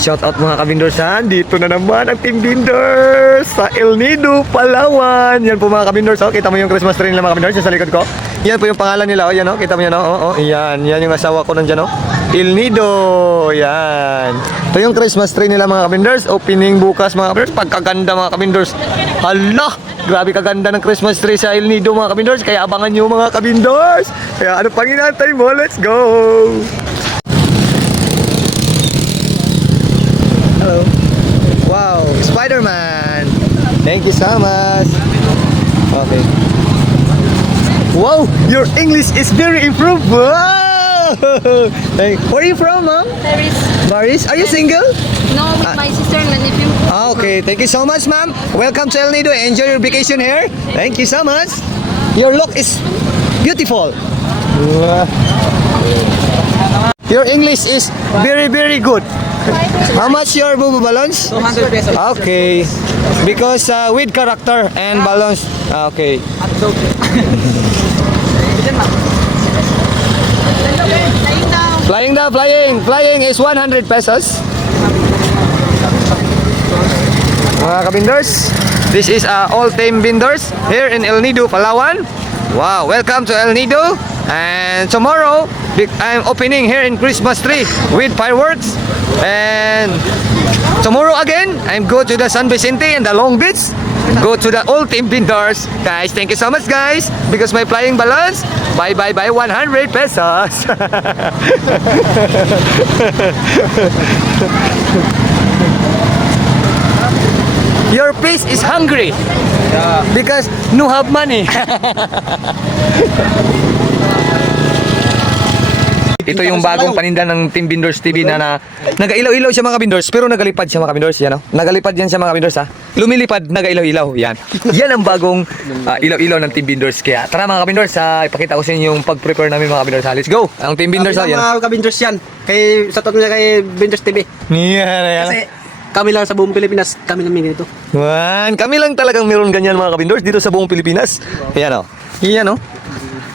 Shout out mga kabindors ha. Dito na naman ang Team Binders sa El Nido, Palawan. Yan po mga kabindors. Oh, kita mo yung Christmas tree nila mga kabindors. Yan sa likod ko. Yan po yung pangalan nila. Oh, yan oh. Kita mo yan oh. Oh, yan. Yan yung asawa ko nandyan oh. El Nido. Yan. Ito yung Christmas tree nila mga kabindors. Opening bukas mga kabindors. Pagkaganda mga kabindors. Hala! Grabe kaganda ng Christmas tree sa El Nido mga kabindors. Kaya abangan nyo mga kabindors. Kaya ano pang inantay mo? Let's go! Hello. Wow, Spider-Man. Thank you so much. Okay. Wow, your English is very improved. Wow. Hey, where are you from, ma'am? Paris. Paris. Are you single? No, with my sister and my nephew. Okay, thank you so much, ma'am. Welcome to El Nido. Enjoy your vacation here. Thank you so much. Your look is beautiful. Your English is very, very good. How much your bubu balloons? 200 pesos. Okay. Because with character and balloons. Okay. Lying down. Flying is 100 pesos. Mga kabinders, this is all team binders here in El Nido, Palawan. Wow, welcome to El Nido. And tomorrow, I'm opening here in Christmas tree with fireworks. And tomorrow again, I'm go to the San Vicente and the Long Beach. Go to the old team binders. Guys, thank you so much guys. Because my flying balloons, bye 100 pesos. Your face is hungry. Yeah. Because no have money. Ito yung bagong paninda ng Team Binders TV na nag-ilaw-ilaw siya mga kabindors, pero nagalipad siya mga kabindors, yan oh. Nagalipad yan siya mga kabindors ha. Lumilipad, nag-ilaw-ilaw, yan. Yan ang bagong ilaw-ilaw ng Team Binders. Kaya tara mga kabindors, ipakita ko sa inyo yung pag-prepare namin mga kabindors. Let's go. Ang Team Binders ha, yan. Mga kabinders yan. Sa totoo niya kay Binders TV. Yan. Kasi kami lang sa buong Pilipinas, kami lang ganito. Kami lang talagang meron ganyan mga kabindors dito sa buong Pilipinas. Yan oh. Yan oh.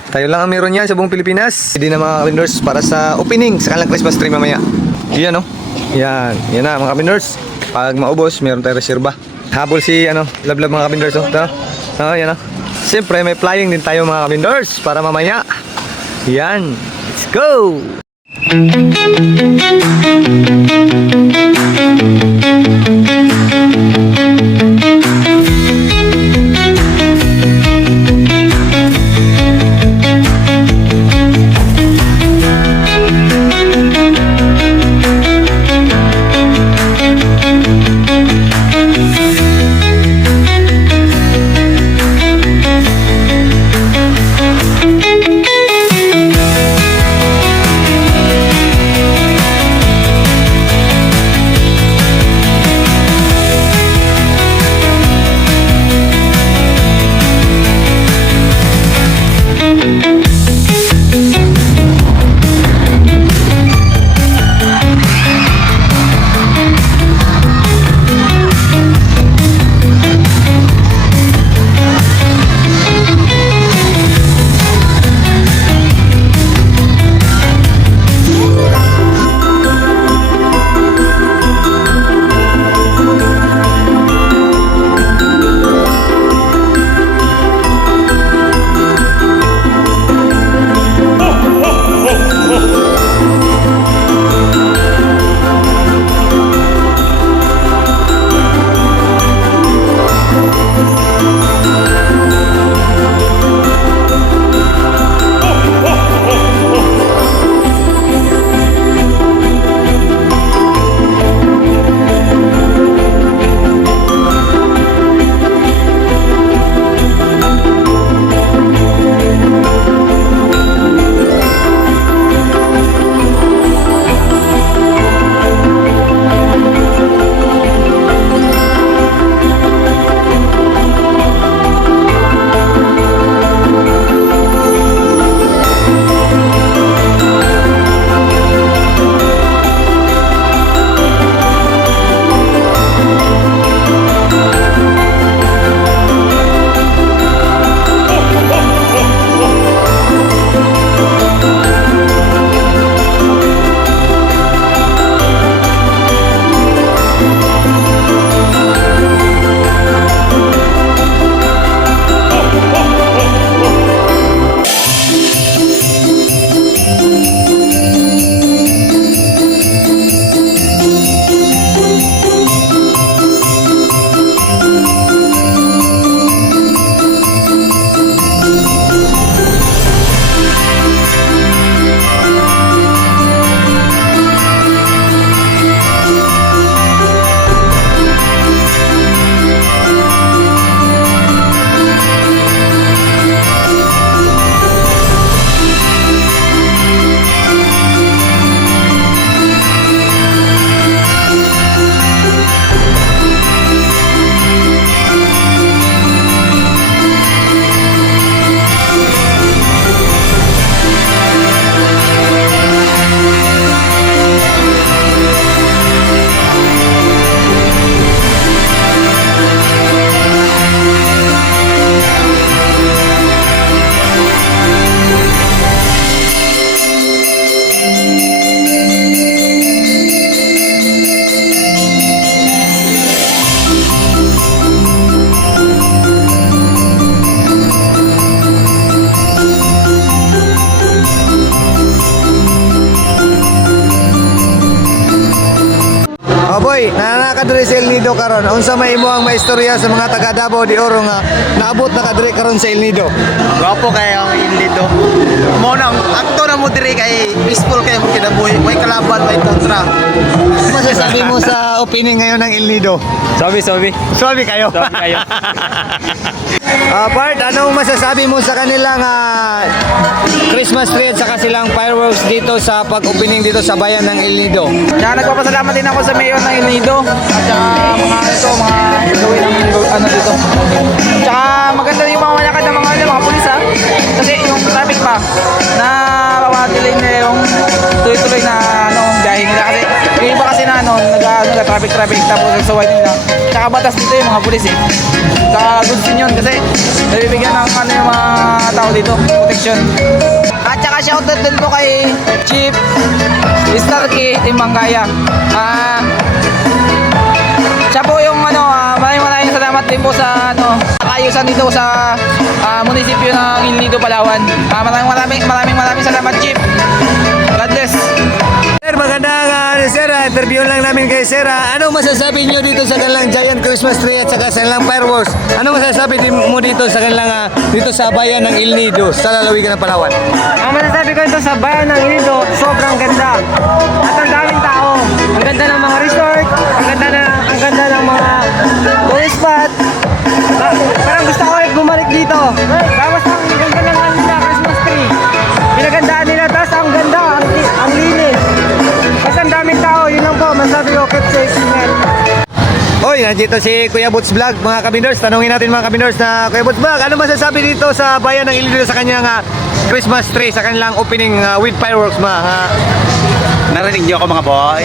Tayo lang ang meron yan sa buong Pilipinas. Hindi na mga kabindors para sa opening sa kanilang Christmas tree mamaya. Yan oh. Yan na mga kabindors. Pag maubos, meron tayong reserba. Habol si lablab mga kabindors oh. Ito. Oh, yan oh. Siyempre may flying din tayo mga kabindors para mamaya. Yan. Let's go. Boy, nananaka diri sa El Nido karon. Unsa may imo ang maistorya sa mga taga Davao de Oro nga naabot na kadiri karon sa El Nido? Gwapo kayo ang dito. Mo nang akto na mo diri kay peaceful kayo mo kinabuhi. May kalaban, may kontra. Ano masasabi mo sa opening ngayon ng El Nido? Sorry. Suwabe kayo. kayo. Bart, anong masasabi mo sa kanilang Christmas tree at saka silang fireworks dito sa pag-opening dito sa bayan ng El Nido? Kaya nagpapasalamat din ako sa mayor ng El Nido at saka mga gawin ng ano dito. Tsaka maganda yung mga malakad ng mga pulis ha. Kasi yung traffic pa na delay na yung tuloy-tuloy na biyahe nila. Kasi yung iba kasi na traffic tapos nagsaway nila. Tsaka batas dito yung mga pulis eh. Tsaka good din yun kasi nabibigyan ng yung mga tao dito, protection. At saka shoutout din po kay Chief Starkey Timbangkaya. Siya po yung maraming salamat din po sa kaayusan dito sa munisipyo ng El Nido, Palawan. Maraming salamat, Chief. God bless. Sir, magandang sir, interview lang namin kay Sir. Anong masasabi niyo dito sa kanilang giant Christmas tree at saka sa kanilang fireworks? Anong masasabi mo dito sa kanilang dito sa bayan ng El Nido sa lalawigan ng Palawan? Ang masasabi ko ito sa bayan ng Nido, sobrang ganda. At ang daming tao. Ang ganda ng mga resort, ang ganda ng mga tourist spot. Parang gusto ko bumalik dito. Tapos ang ganda ng nila, Christmas tree. Pinagandaan nila, tapos ang ganda, ang linis. Kasi ang daming tao, yun lang po, masabi ko, keep safe. Oy, nandito si Kuya Boots Vlog, mga kabindors. Tanungin natin mga kabindors na Kuya Boots Vlog, ano masasabi dito sa bayan ng El Nido sa kanyang Christmas tree, sa kanilang opening with fireworks Narinig niyo ako mga boy?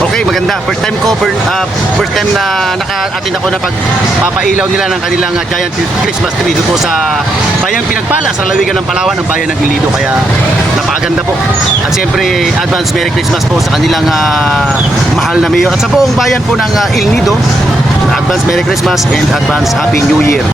Okay, maganda. First time na naka-attend ako na pagpapailaw nila ng kanilang giant Christmas tree dito sa bayang pinagpala sa lalawigan ng Palawan, ang bayan ng El Nido. Kaya napakaganda po. At siyempre, advance Merry Christmas po sa kanilang mahal na mayor. At sa buong bayan po ng El Nido, advance Merry Christmas and advance Happy New Year.